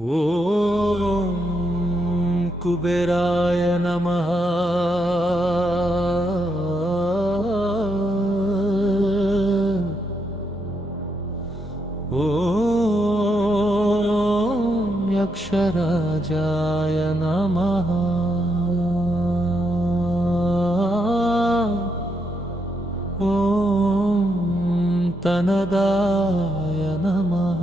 ஓம் குபேராய நமஹ. ஓம் யக்ஷராஜாய நமஹ. ஓம் தனதாய நமஹ.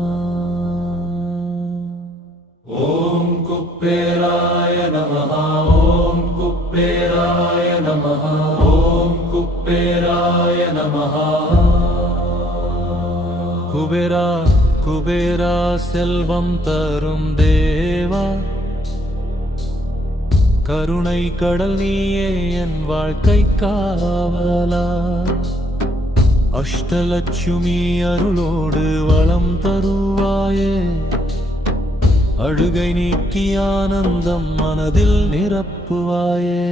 ஓம் குப்பேராய நமஹ. ஓம் குப்பேராய நமஹ. ஓம் குப்பேராய நமஹ. குபேரா குபேரா செல்வம் தரும் தேவா, கருணை கடல் நீயே என் வாழ்க்கை காவலா. அஷ்டலட்சுமி அருளோடு வளம் தருவாயே, அழுகை நீக்கி ஆனந்தம் மனதில் நிரப்புவாயே.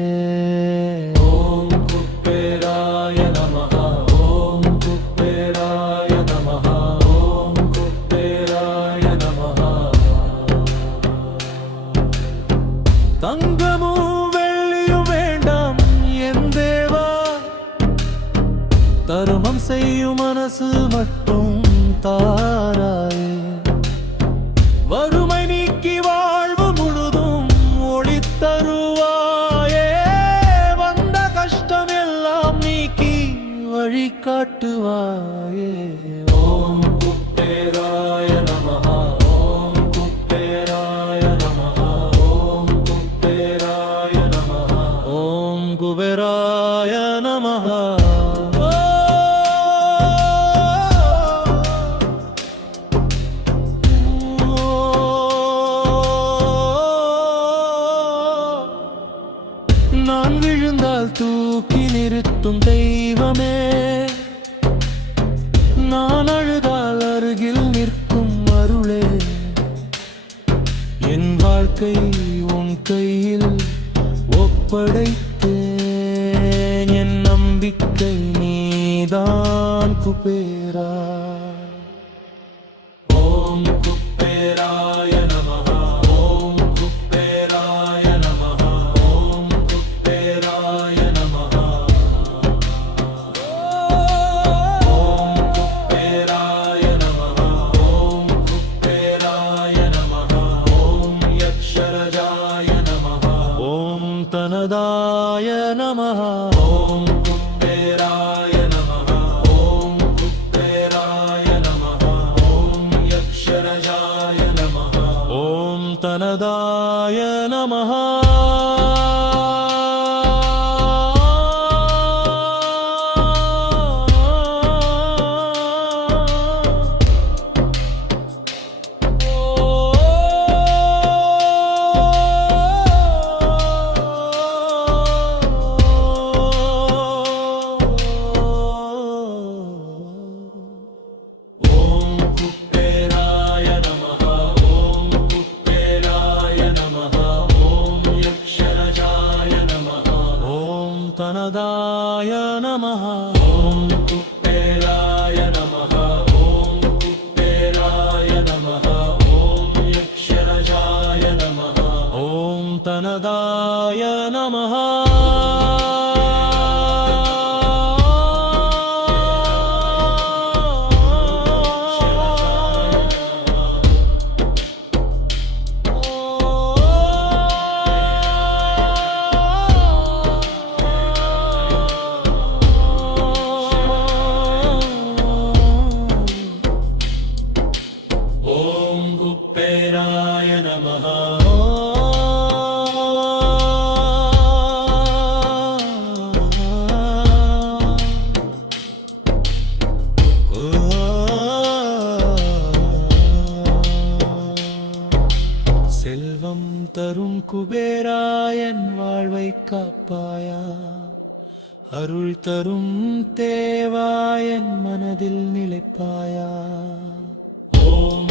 ஓம் குப்பேராய நமஹ. ஓம் குப்பேராய நமஹ. ஓம் குப்பேராய நமஹ. தங்கமும் வெள்ளியும் வேண்டாம் என் தேவா, தருமம் செய்யும் மனசு மட்டும் தாராயே. வறுமை நீக்கி வாழ்வு முழுதும் ஒளி தருவாயே, வந்த கஷ்டம் எல்லாம் நீக்கி வழி காட்டுவாயே. ஓம் குப்பேராய நமஹ. ஓம் குப்பேராய நமஹ. ஓம் குப்பேராய நமஹ. ஓம் குபேராய நமஹ. நான் விழுந்தால் தூக்கி நிறுத்தும் தெய்வமே, நான் அழுதால் அருகில் நிற்கும் அருளே. என் வாழ்க்கை உன் கையில் ஒப்படைத்தேன், என் நம்பிக்கை நீதான் குபேரா. ஓம் குப்பேராய நமஹ. ஓம் குப்பேராய நமஹ. ஓம் குப்பேராய நமஹ. ஓம் குப்பேராய நமஹ. ஓம் குப்பேராய நமஹ. ஓம் யக்ஷராஜாய நமஹ. ஓம் தனதாய நமஹ. ஓம் குப்பேராய நமஹ. ஓம் குப்பேராய நமஹ. ஓம் யக்ஷராஜாய நமஹ. ஓம் தனதாய நமஹ. ஓம் குப்பேராய நமஹ. ஓம் குப்பேராய நமஹ. ஓம் யக்ஷராஜாய நமஹ. ஓம் தனதாய நமஹ. ஓம் குப்பேராய நமஹ. ஓம் குப்பேராய நமஹ. ஓம் யக்ஷராஜாய நமஹ. ஓம் தனதாய நமஹ. ஓம் குப்பேராய நமஹ. செல்வம் தரும் குபேராயன் வாழ்வை காப்பாயா, அருள் தரும் தேவாயன் மனதில் நிலைப்பாயா. ஓம்